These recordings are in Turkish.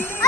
Ah!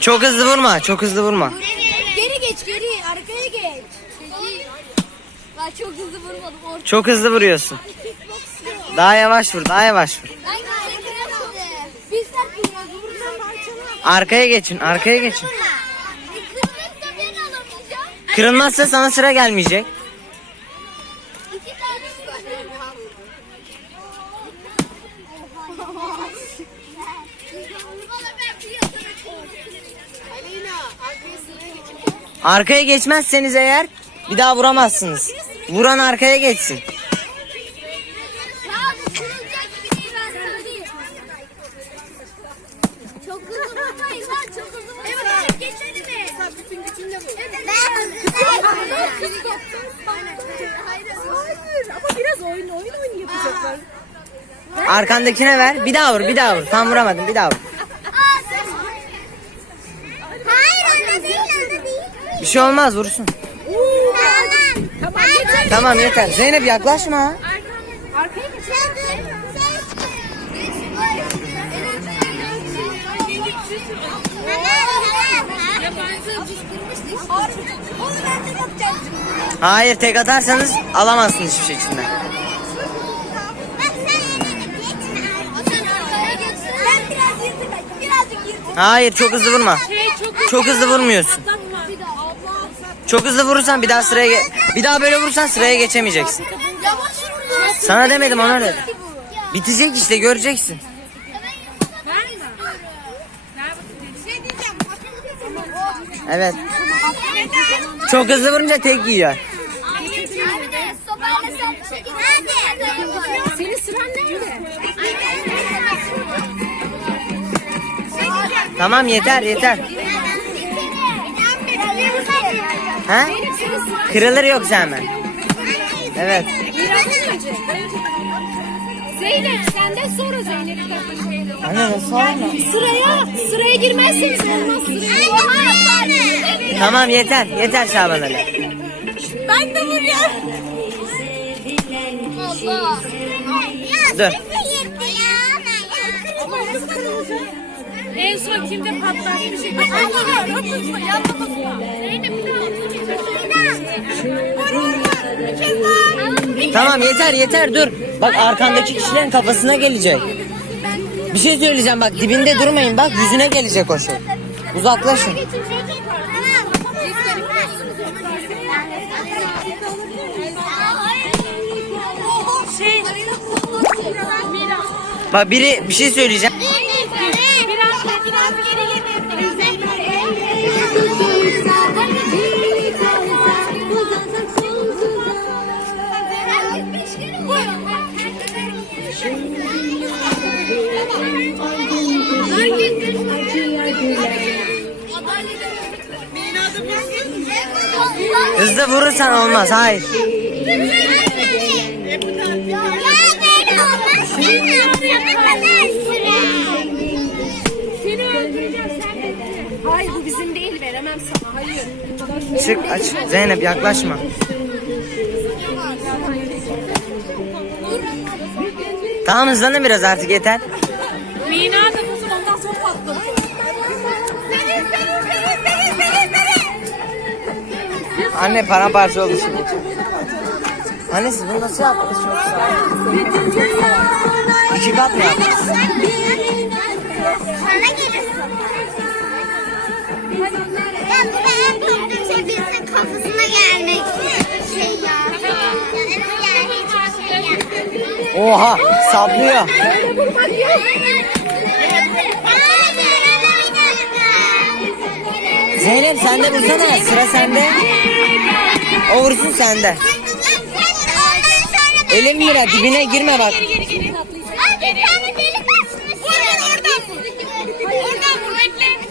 Çok hızlı vurma. Çok hızlı vurma. Geri geç geri arkaya geç. Ben çok hızlı vurmadım. Orta. Çok hızlı vuruyorsun. Daha yavaş vur. Daha yavaş vur. Arkaya geçin. Arkaya geçin. Kırılmazsa sana sıra gelmeyecek. İki tane var. Arkaya geçmezseniz eğer bir daha vuramazsınız. Vuran arkaya geçsin. Arkandakine ver. Bir daha vur. Bir daha vur. Tam vuramadın. Bir daha vur. Hayır öyle değil öyle değil. Bir şey olmaz vursun. Tamam. Tamam yeter. Zeynep yaklaşma. Hayır tek atarsanız alamazsınız hiçbir şey içinden. Hayır çok hızlı vurma. Çok hızlı vurmuyorsun. Çok hızlı vurursan bir daha sıraya bir daha böyle vurursan sıraya geçemeyeceksin. Sana demedim ona dedim. Bitecek işte göreceksin. Evet. Çok hızlı vurunca tek yiyor. Senin? Tamam yeter yeter. Ha? Kırılır yoksa hemen. Evet. Zeynep senden sonra Zeynep'ten. Anne nasıl olma? Sıraya, sıraya girmezseniz olmaz sıraya. Tamam yeter. Yeter Şaban Ali. Ben de vuruyorum. Allah. Dur. En son kimde patlattı bir şey. Hadi çok hızlı yanlamasına. Zeynep bir daha Tamam yeter yeter dur. Bak arkandaki kişilerin kafasına gelecek. Bir şey söyleyeceğim bak dibinde durmayın bak yüzüne gelecek o şey. Uzaklaşın. Şey, Bak biri bir şey söyleyeceğim. Hızlı vurursan olmaz. Hayır bu bizim değil veremem sana. Hayır. Çık aç. Zeynep yaklaşma. Tamam hızlanın biraz artık yeter. Anne paramparça oldu şimdi. Anne siz bunu nasıl yaptınız çok sağ olun. İki kat mı yaptınız? Sana gelir. Ya bu da en korktuğum şey birisinin kafasına gelmek. Şey ya. Oha saplıyor. Zeynep sen de vursana sıra sende. O sende. Elin mira dibine girme bak. Oradan vur. Oradan vur bekle.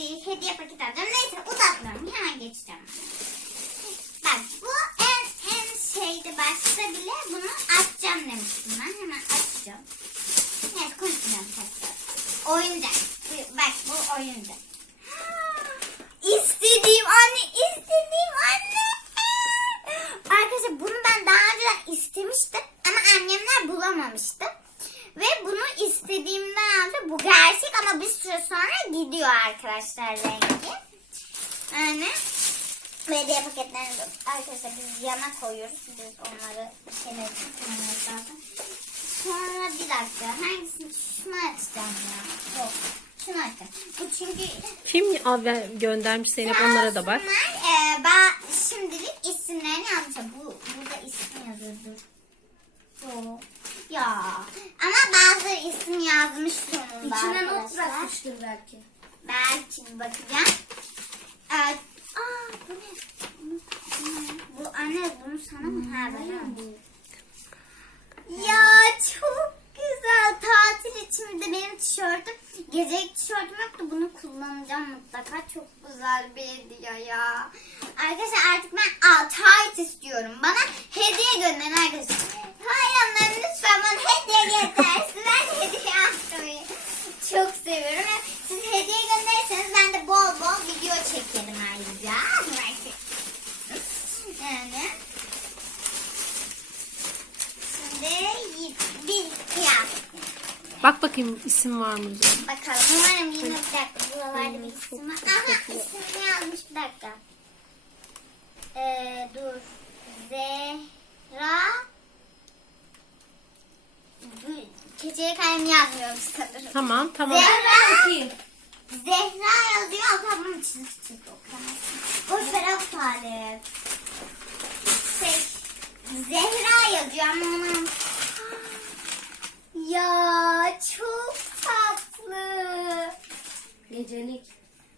hediye paketi alacağım. Neyse uzatmıyorum. Hemen geçeceğim. Bak bu en en şeyde başta bile bunu açacağım demiştim ben. Hemen açacağım. Evet konuşacağım tekrar. Oyuncak. Bu- Bak bu oyuncak. İstediğim anne, istediğim anne. Arkadaşlar bunu ben daha önceden istemiştim ama annemler bulamamıştı. Ve bunu istediğimden aldı. Bu gerçek ama bir süre sonra gidiyor arkadaşlar rengi. Yani hediye paketlerini arkadaşlar biz yana koyuyoruz. Biz onları şeyler koymamız lazım. Sonra bir dakika hangisini şunu açacağım ya. Yok şunu açacağım. Bu çünkü Film abi göndermiş Zeynep onlara da bak. Bunlar, e, ben şimdilik isimlerini yazmışım. Bu, burada isim yazıyor. Dur. Bu. Ya. Ama bazı isim yazmış sonunda İçine not arkadaşlar. bırakmıştır belki. Belki bir bakacağım. Evet. Aa bu ne? Bu, bu ne? Bu anne bunu sana mı? Ha aldım. Ya çok güzel tatil için de benim tişörtüm. Gecelik tişörtüm yoktu bunu kullanacağım mutlaka. Çok güzel bir hediye ya. Arkadaşlar artık ben tight istiyorum. Bana hediye gönderin arkadaşlar. Hayranlarım lütfen bana hediye göndersin. Ben hediye atmayı çok seviyorum. Ve Siz hediye gönderirseniz ben de bol bol video çekerim ayrıca. Yani. Şimdi bir kıyafet. Bak bakayım isim var mı? Bakalım. Umarım yine bir dakika. Buralarda bir isim var. Aha ismini yazmış bir dakika. Ee, dur. Zehra. Bu- Keçeli kalem yazmıyorum sanırım. Tamam tamam. Zehra. Zehra yazıyor. Çizik çizik okamazsın. Boş ver alt Talip. Şey, Zehra yazıyor ama onun... Ya çok tatlı. Gecelik.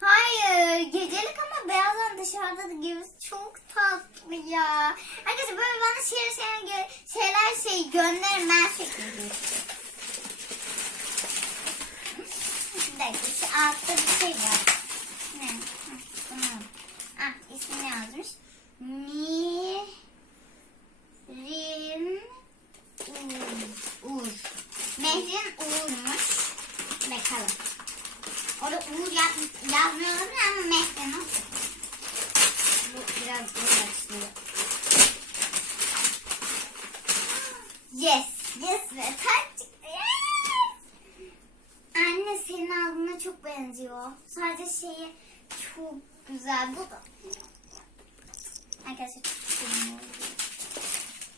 Hayır gecelik ama beyazdan dışarıda da gibi çok tatlı ya. Arkadaşlar böyle bana şeyler şeyler, şeyler şey gönderin ben seçeyim. Bir dakika şu altta bir şey var. Ne? Bunu. Ah ismini yazmış. Mirin Uğur. Uğur. Mehrin Uğur'muş. Bakalım. Orada Uğur yaz, yazmıyor ama Mehrin o. Bu biraz uğraştırıyor. Yes. Yes ve taç çıktı. Yes. Anne senin çok benziyor. Sadece şeyi çok güzel. Bu da. Arkadaşlar çok güzel.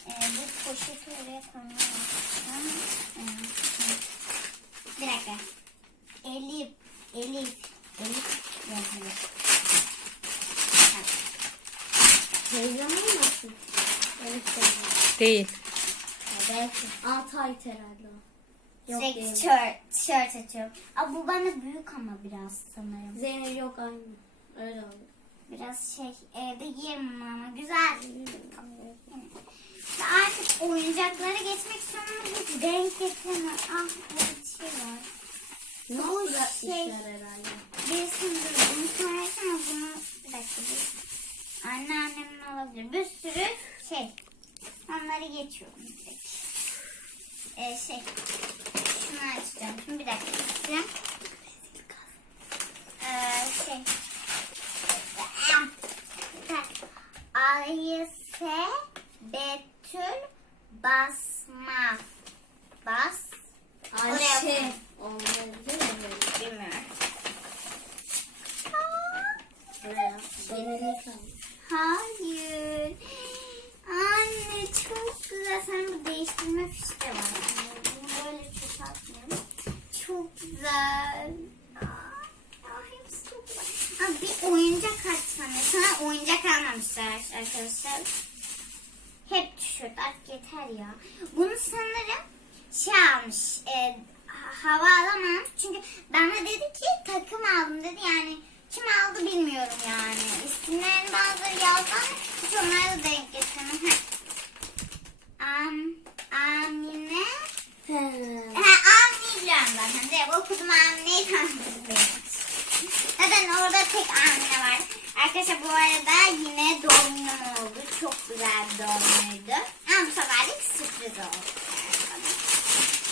Ee, bu poşeti oraya. Ee, Bir dakika. Elif. Elif. Elif. Değil. Belki. Altı ay herhalde o. Yok Şey, değil. tişört, tişört açıyorum. Aa, bu bana büyük ama biraz sanırım. Zeynep yok aynı. Öyle oldu. Biraz şey evde bunu ama güzel. Artık oyuncaklara geçmek istiyorum ama hiç renk getiremem. Ah burada bir şey var. Ne oldu şey- herhalde. Birisini dur bunu söylesene bunu bir dakika bir. Anneannemin olabilir. Bir sürü şey. Onları geçiyorum direkt. Ee, şey. Şunu açacağım. Şimdi bir dakika. Açacağım. Ee, şey. Ayse Betül Basma. Bas. Ayşe. Olabilir mi? Bilmiyorum. Buraya. Yenilik almış. Hayır. Anne çok güzel. Sen bu değiştirme fişi de var. Bunu böyle çok atmıyorum. Çok güzel. Aa, aa, hepsi çok güzel. Ha, bir oyuncak açsana. Sana oyuncak almamışlar arkadaşlar. Hep tişört artık yeter ya. Bunu sanırım şey almış. E, ha- hava alamamış. Çünkü bana dedi ki takım aldım dedi. Yani kim aldı bilmiyorum yani. İsimlerini bazıları yazdan hiç onlara da denk getirmedim. Heh. Am, Amine. He. Ha, Zaten. Direkt okudum Amine'yi tanıdım. Zaten orada tek Amine var. Arkadaşlar bu arada yine doğum günüm oldu. Çok güzel doğum günüydü. Ama bu seferlik sürpriz oldu.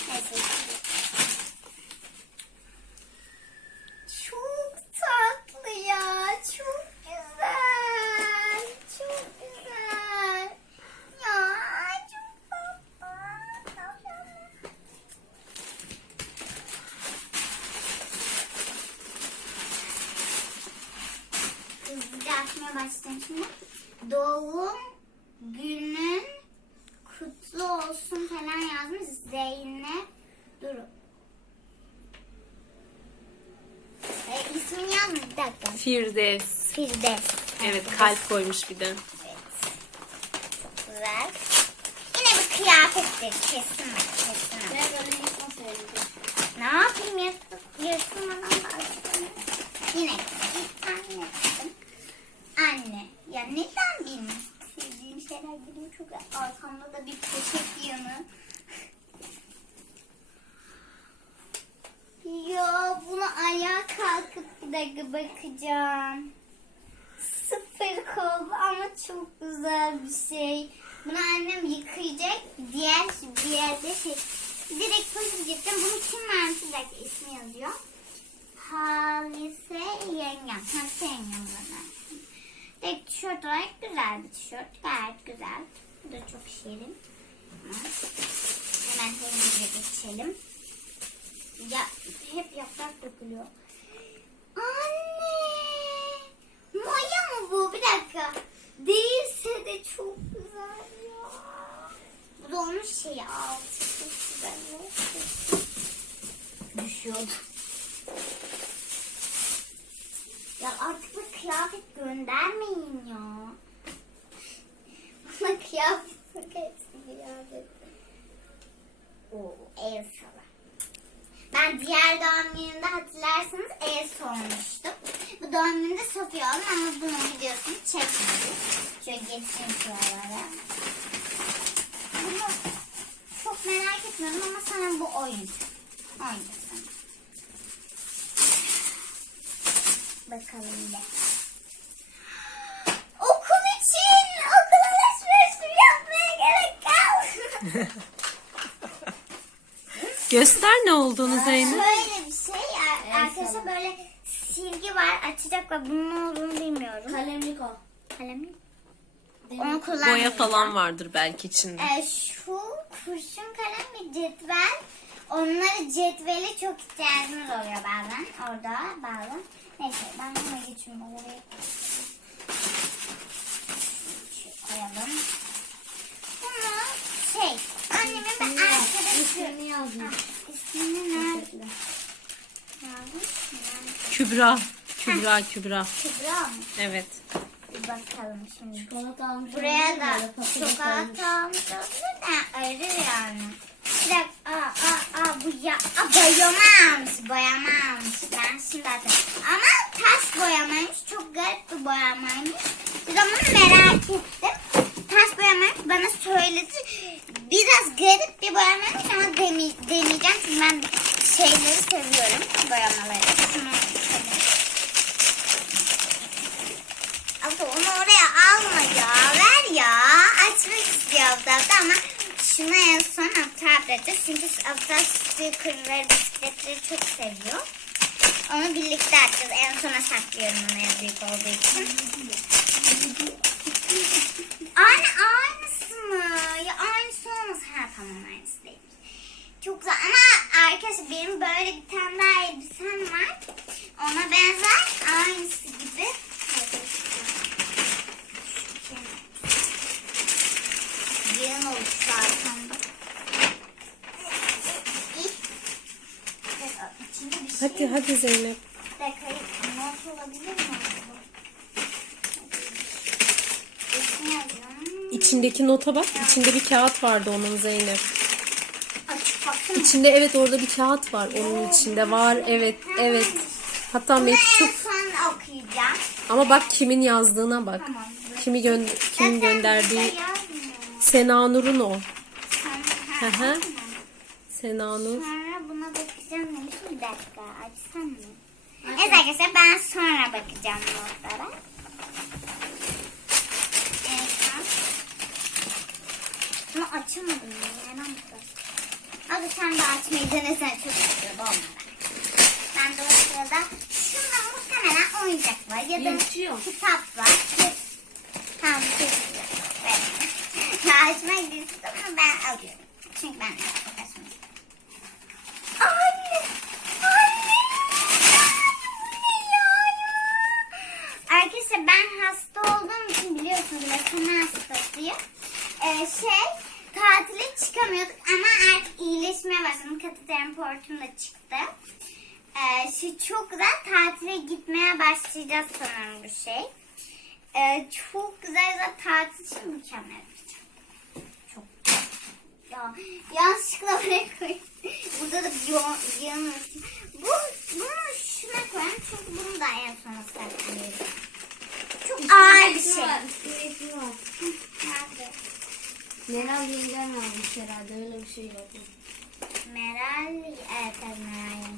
Neyse. Çok tatlı ya. Çok güzel. Çok güzel. Ya çok tatlı. Hızlıca açmaya başlayacağım şimdi. Doğum günün kutlu olsun falan yazmış Zeynep Duru. E, ismini yazmış bir dakika. Firdevs. Firdevs. Evet kalp koymuş bir de. Evet. Güzel. Yine bir kıyafettir. Kesin bak kesin. bak. Ben böyle yıkma söyledim. Ne yapayım yırtıp yırtılmadan da açtım. Yine bir tane yaptım. Anne. Ya neden benim sevdiğim şeyler geliyor çok arkamda da bir poşet yanı. Ya buna ayağa kalkıp bir dakika bakacağım. Sıfır kol ama çok güzel bir şey. Bunu annem yıkayacak. Diğer bir yerde şey. Direkt poşet gittim. Bunu kim vermiş? Bir dakika ismi yazıyor. Halise yengem. Halise yengem bana. Tek tişört olarak güzel bir tişört. Gayet güzel. Bu da çok şirin. Hemen hızlıca geçelim. Ya hep yaprak dökülüyor. Anne! Maya mı bu? Bir dakika. Değilse de çok güzel ya. Bu da onun şeyi altı. Düşüyordu. Ya artık bu kıyafet göndermeyin ya. Bana kıyafet bak hepsi kıyafet. Oo, Elsa'la. Ben diğer doğum gününde hatırlarsanız Elsa olmuştum. Bu doğum gününde Sofya oldum ama bunun videosunu çekmedim. Şöyle geçeyim şuralara. Bunu çok merak etmiyorum ama sana bu oyun. Oyuncak sana. Bakalım bir de. Okul için okul alışverişi yapmaya gerek kalmadı. Göster ne olduğunu Zeynep. Şöyle bir şey ya, arkadaşlar böyle silgi var açacak ve bunun ne olduğunu bilmiyorum. Kalemlik o. Kalem mi? Onu kullanmayacağım. Boya falan vardır belki içinde. Ee, şu kurşun kalem ve cetvel onları cetveli çok ihtiyacımız oluyor bazen. Orada bazen. Neyse ben buna geçiyorum. Oraya Şu koyalım. Bunu şey annemin bir arkadaşı. İsmini yazmış. İsmini nerede? Kübra. Kübra Kübra. Kübra mı? Evet. Bir bakalım şimdi. Çikolata almış. Buraya da çikolata almış de ayrı yani. Bir dakika, aa, aa, aa, bu ya, aa, boyama almış, boyama almış. Ben şimdi hatırladım. Ama taş boyamaymış, çok garip bir boyamaymış. Bir zaman merak ettim. Taş boyamaymış, bana söyledi. Biraz garip bir boyamaymış ama demi, deneyeceğim. Çünkü ben şeyleri seviyorum, boyamaları. Şunu şöyle. Abla onu oraya alma ya. Ver ya. Açmak istiyor Abla ama şunu en son Abla bırakacağız. Çünkü Abla stickerları, bisikletleri çok seviyor. Onu birlikte açacağız. En sona saklıyorum onu en büyük olduğu için. Aynı aynısı mı? Ya aynısı olmaz. Ha tamam aynısı değil. Çok güzel ama arkadaşlar benim böyle bir tane daha elbisem var. Ona benzer aynısı gibi. Yığın olmuş zaten şey Hadi hadi Zeynep. Bir dakika, not olabilir mi acaba? İsmi yazıyorum. İçindeki nota bak. İçinde bir kağıt vardı onun Zeynep. İçinde evet orada bir kağıt var. Onun içinde var. Evet evet. Hatta mektup. Ama bak kimin yazdığına bak. Tamam. Kimi gö kimin gönderdiği. yazmıyor. Sena Nur'un o. Hı hı. Sena Nur. Sonra buna bakacağım demiştim. Bir dakika açsam mı? Evet arkadaşlar ben sonra bakacağım notlara. Evet. Ama açamadım. Neden bu Hadi sen de açmayı denesen çok istiyordu olmadan. Ben de o sırada şunda muhtemelen oyuncak var ya da kitap var. Tamam. Evet. Ya açmak istedim ama ben alıyorum. Çünkü ben de istedim. Anne! Anne! Arkadaşlar ben hasta olduğum için biliyorsunuz lösemi hastasıyım. Ee, şey tatile çıkamıyorduk ama artık iyileşmeye portum da çıktı. Ee, şey çok güzel tatile gitmeye başlayacağız sanırım bu şey. Ee, çok güzel güzel tatil için mükemmel bir şey. Çok ya yanlışlıkla buraya koy. Burada da bir yanı. Bu bunu şuna koyalım çünkü bunu da en sona saklıyorum. Çok ağır bir şey. var. Üstünde ismi var. Nerede? Meral yengen almış herhalde. Öyle bir şey yok. Meral, evet Meral.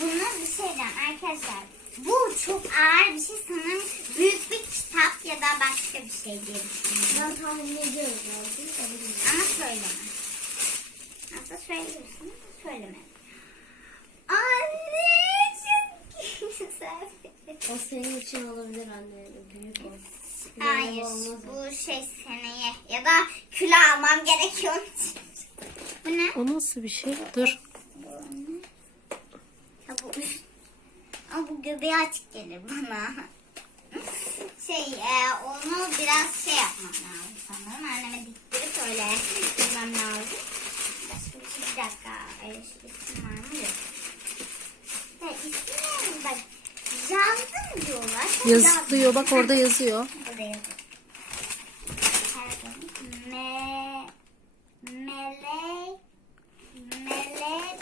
Bunu bir şey diyeceğim arkadaşlar. Bu çok ağır bir şey sanırım büyük bir kitap ya da başka bir şey diye düşünüyorum. Ben tahmin ediyorum. Ama söyleme. Aslında söyleyebilirsin söyleme. Anne çok güzel. O senin için olabilir anne. Büyük o. Hayır bu şey seneye ya da kilo almam gerekiyor. Bu ne? O nasıl bir şey? Dur. Ha, bu, ama bu göbeği açık gelir bana. Şey e, onu biraz şey yapmam lazım sanırım. Anneme diktirip öyle bilmem lazım. Başka bir şey bir dakika. Öyle şu isim var mı? Yok. Ya isim ne? Bak yazdım diyorlar. Yazılıyor bak orada yazıyor. Burada yazıyor. Pardon. Me, melek, melek,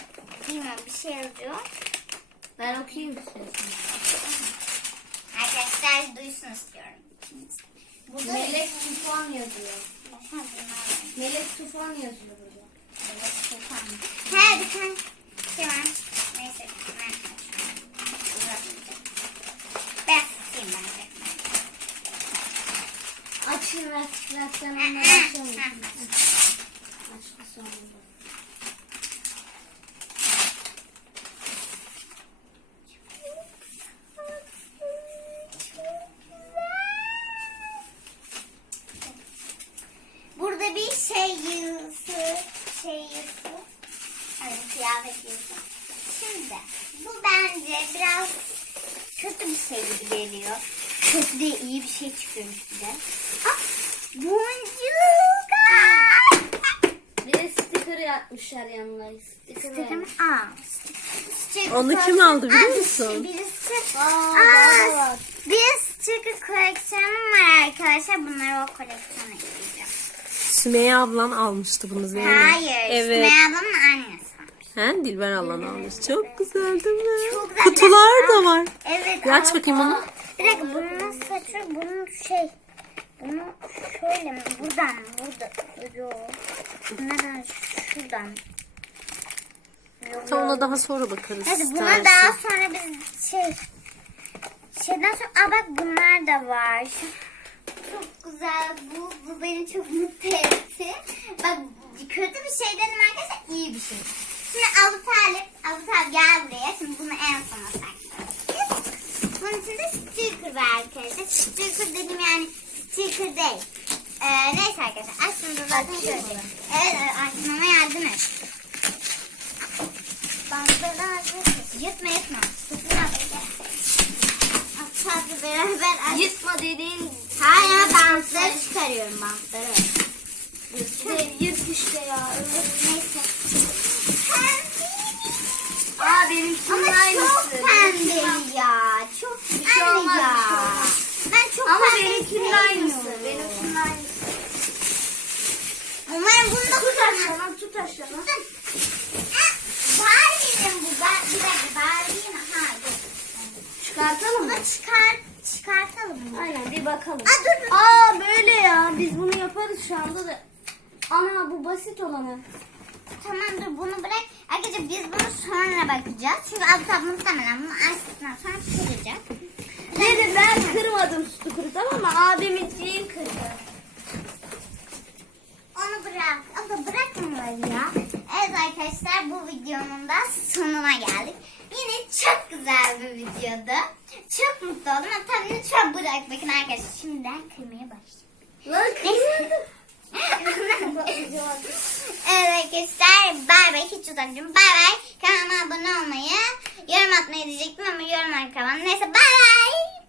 bilmiyorum bir şey yazıyor. Ben okuyayım istiyorsan. Duysun istiyorum. Burada Melek Tufan yazıyor. Melek Tufan yazıyor burada. Evet, Tufan. He bir tane şey var. Neyse ben uzatmayacağım. Ben tutayım bence. Açın. Ver sen Ha, onu ha, açamıyorsun. ha. Açtı sonunda. Burada bir şey yazısı, şey yazısı. Evet. Şimdi bu bence biraz kötü bir şey gibi geliyor. Kötü bir şey çıkıyormuş bize. Ah, boncuk. Bir de sticker yapmışlar yanına. Sticker Sticker mi? Aa. Sticker Onu kim aldı biliyor Aa, musun? Birisi. Aa, daha da var. Bir sticker koleksiyonum var arkadaşlar. Bunları o koleksiyona ekleyeceğim. Sümeyye ablan almıştı bunu Zeynep. Hayır. Evet. Sümeyye ablamın annesi. He Dilber ablan almış. Çok güzel değil mi? Çok güzel. Kutular da var. Evet. Bir aç bakayım onu. Bir dakika bunun açıyor? Bunun şey. Bunu şöyle mi? Buradan mı? Burada. Yok. Neden? Şuradan. Yok. Ona daha sonra bakarız Hadi buna istersen. daha sonra biz şey şeyden sonra aa bak bunlar da var. Çok güzel. Bu, bu beni çok mutlu etti. Bak kötü bir şey dedim arkadaşlar iyi bir şey. Şimdi Abu Talip, Abu Talip gel buraya. Şimdi bunu en sona saklıyoruz. Bunun içinde sticker var arkadaşlar. Sticker dedim yani sticker değil. Ee, neyse arkadaşlar aslında zaten görecek. Evet evet açmama yardım et. Bantları hazır. Yırtma yırtma. Tutma böyle. Hadi beraber aç. Yırtma dediğin Hayır bantları çıkarıyorum bantları. şey yırt işte ya. Neyse. Aa benimkinin Ama aynısı. çok pembe ya. Çok Bir şey pembe olmaz, ya. bir şey olmaz. Ben çok Ama pembe benimkinin sevmiyorum. aynısı. Benimkinin aynısı. Umarım bunu da Tut aşağıdan tut aşağıdan. Barbie'nin bu. Ben, bir dakika Barbie'nin. Ha dur. Çıkartalım mı? Bunu çıkar, çıkartalım mı? Aynen bir bakalım. Aa, dur, dur. Aa böyle ya. Biz bunu yaparız şu anda da. Ana bu basit olanı. Tamam dur bunu bırak. Arkadaşlar biz bunu sonra bakacağız. Çünkü tablo muhtemelen bunu açtıktan sonra kıracak. Dedim ben kırmadım sütü kuru tamam mı? Abiminciğin kırdı. Onu bırak. Ama bırakmamalı ya. Evet arkadaşlar bu videonun da sonuna geldik. Yine çok güzel bir videodu. Çok mutlu oldum. Ama tabii çok bırak. Bakın arkadaşlar şimdiden kırmaya başlayacağım. Neyse. evet arkadaşlar bay bay hiç uzatmayacağım. Bay bay kanalıma abone olmayı yorum atmayı diyecektim ama yorum arkamam. Neyse bay bay.